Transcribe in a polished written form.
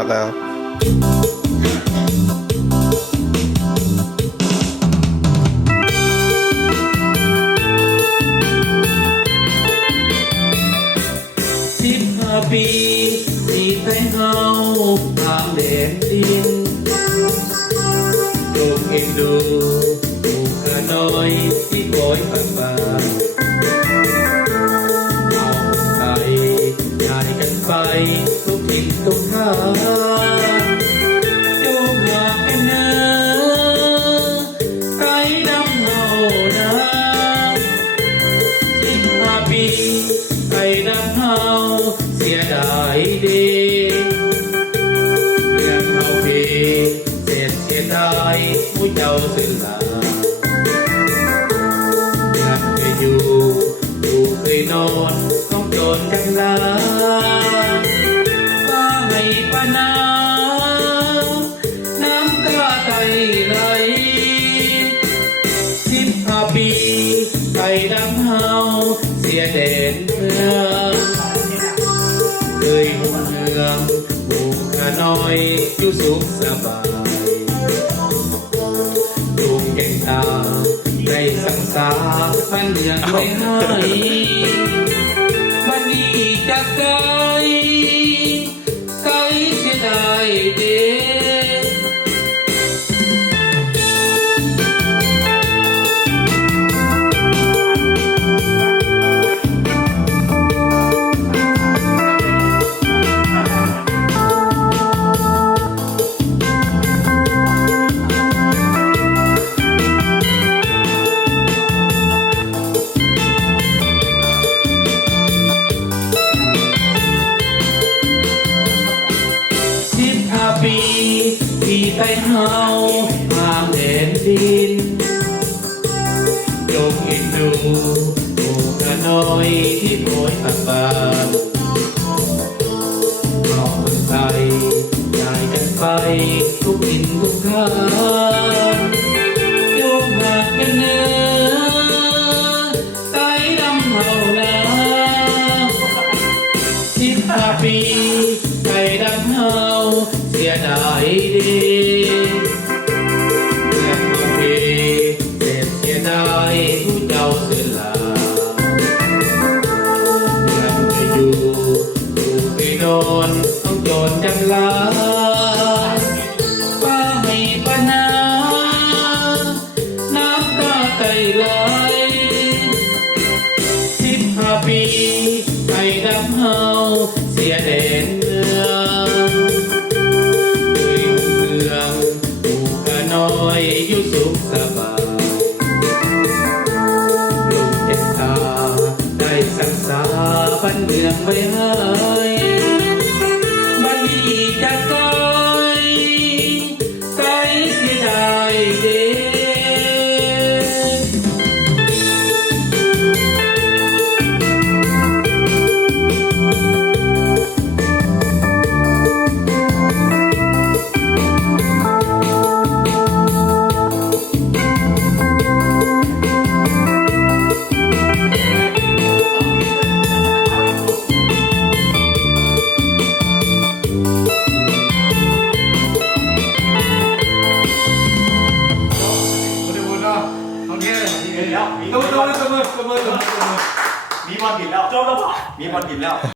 เอาแล้ว15 ปีที่ไทยเฮาตามแดนดินโลกเอ็นดูผูกขาน้อยที่คอยปันป่าเอาคนไทยย้ายกันไปทุกทิศทุกทางจูงหากันเนอไกลดำเฮานะ15 ปีไกลดำเฮาเสียดายดีเรื่องเฮาพีเสียดายผู้เจ้าสิ้นลาอยากเคยอยู่เคยนอนต้องโดนกันลาป้าให้ป้านาน้ำตาไตไหล15 ปีไก่ดำเฮาเสียแดนเมืองเคยหุ่นเมืองผูกขาน้อยอยู่สุขสบายลูกแก่งตาได้สังสาพันเมืองไม่ให้บันนี้จากไกลไกลเสียดายเด้ปีที่ไทยเฮาตามแดนดินจงเอ็นดูผูกขาน้อยที่โปรยปันป่าเราคนไทยย้ายกันไปทุกทิศทุกทางโยกหากกันเนอไต้ดำเฮานา15 ปีไก่ดำเฮาเสียดายดีเพื่อนมาเพเสียดายผู้เจ้าเสียลาเพื่อนไปอยู่ไปนอนต้องโดนจังลาป้าให้ป้านาน้ำตาไตไหล15 ปีไก่ดำเฮาเสียแดนเมืองน้อยอยู่สุขสบายลูกเอ็นตาได้สังสาพันเมืองไว้ให้บันนี้จะไกลไกลเสียดายเด้มีบอลผิดแล้วจบแล้วมีบอลผิดแล้ว